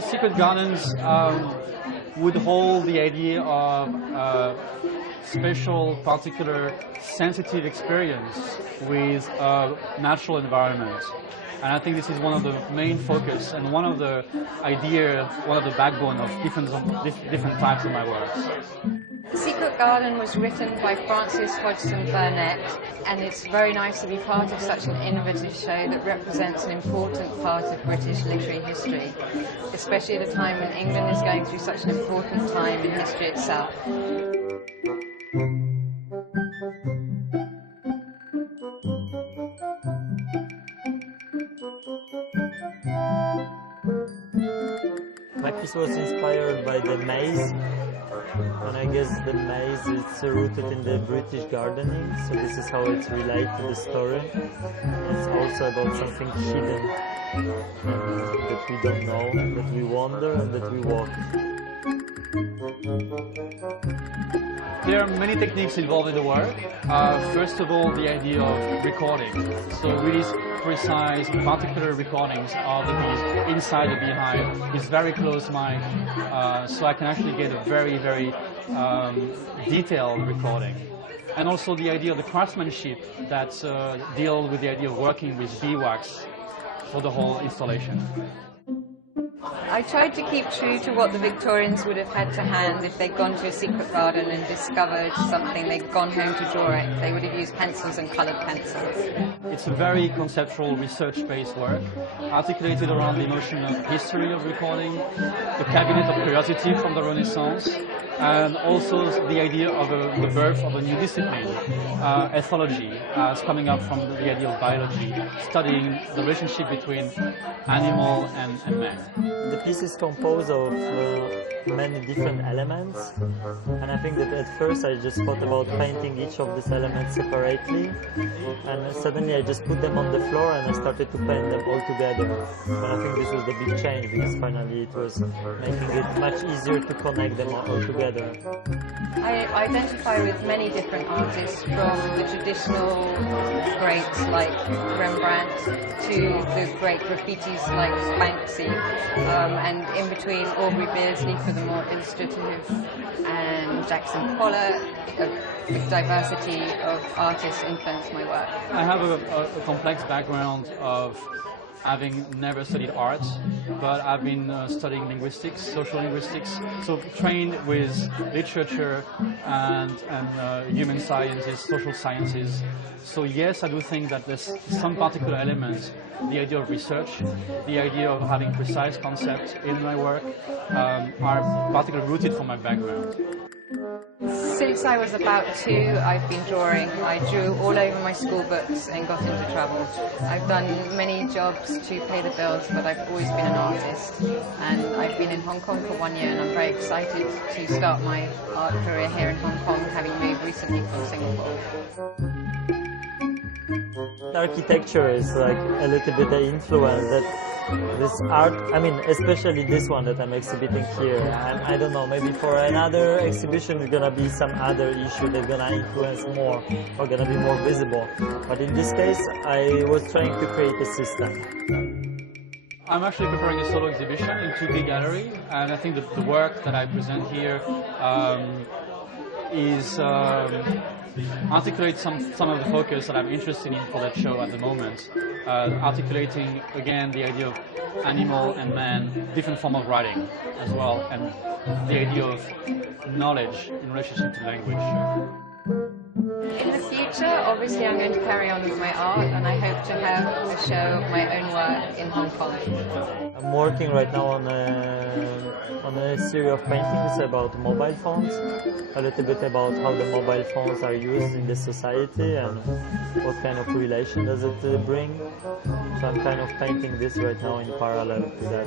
Secret Gardens would hold the idea of special, particular, sensitive experience with natural environment. And I think this is one of the main focus and one of the backbone of different types of my works. The Secret Garden was written by Frances Hodgson Burnett, and it's very nice to be part of such an innovative show that represents an important part of British literary history, especially at a time when England is going through such an important time in history itself. My piece was inspired by the maze, and I guess the maze is rooted in the British gardening, so this is how it's related to the story. It's also about something hidden that we don't know, that we wonder and that we walk. There are many techniques involved in the work. First of all, the idea of recording. So really precise, particular recordings of the bees inside the beehive is very close to mine, so I can actually get a very, very detailed recording. And also the idea of the craftsmanship that deals with the idea of working with beeswax for the whole installation. I tried to keep true to what the Victorians would have had to hand if they'd gone to a secret garden and discovered something, they'd gone home to draw it. They would have used pencils and coloured pencils. It's a very conceptual, research-based work, articulated around the notion of history of recording, the cabinet of curiosity from the Renaissance, and also the idea of the birth of a new discipline, ethology, coming up from the idea of biology, studying the relationship between animal and man. The piece is composed of many different elements, and I think that at first I just thought about painting each of these elements separately, and suddenly I just put them on the floor and I started to paint them all together. And I think this was the big change, because finally it was making it much easier to connect them all together. I identify with many different artists, from the traditional greats like Rembrandt to the great graffitis like Banksy, and in between Aubrey Beardsley for the more illustrative, and Jackson Pollock. A big diversity of artists influenced my work. I have a complex background of having never studied art, but I've been studying linguistics, social linguistics, so trained with literature and human sciences, social sciences. So yes, I do think that there's some particular elements, the idea of research, the idea of having precise concepts in my work, are particularly rooted from my background. Since I was about 2, I've been drawing. I drew all over my school books and got into trouble. I've done many jobs to pay the bills, but I've always been an artist. And I've been in Hong Kong for 1 year, and I'm very excited to start my art career here in Hong Kong, having moved recently from Singapore. Architecture is like a little bit the influence that this art, I mean, especially this one that I'm exhibiting here, and I don't know, maybe for another exhibition it's gonna be some other issue that's gonna influence more or gonna be more visible. But in this case, I was trying to create a system. I'm actually preparing a solo exhibition in 2D gallery, and I think that the work that I present here is articulate some of the focus that I'm interested in for that show at the moment, articulating again the idea of animal and man, different form of writing as well, and the idea of knowledge in relationship to language. In the future, obviously I'm going to carry on with my art, and I hope to have a show of my own work in Hong Kong. I'm working right now on a series of paintings about mobile phones, a little bit about how the mobile phones are used in the society and what kind of relation does it bring. So I'm kind of painting this right now in parallel to that.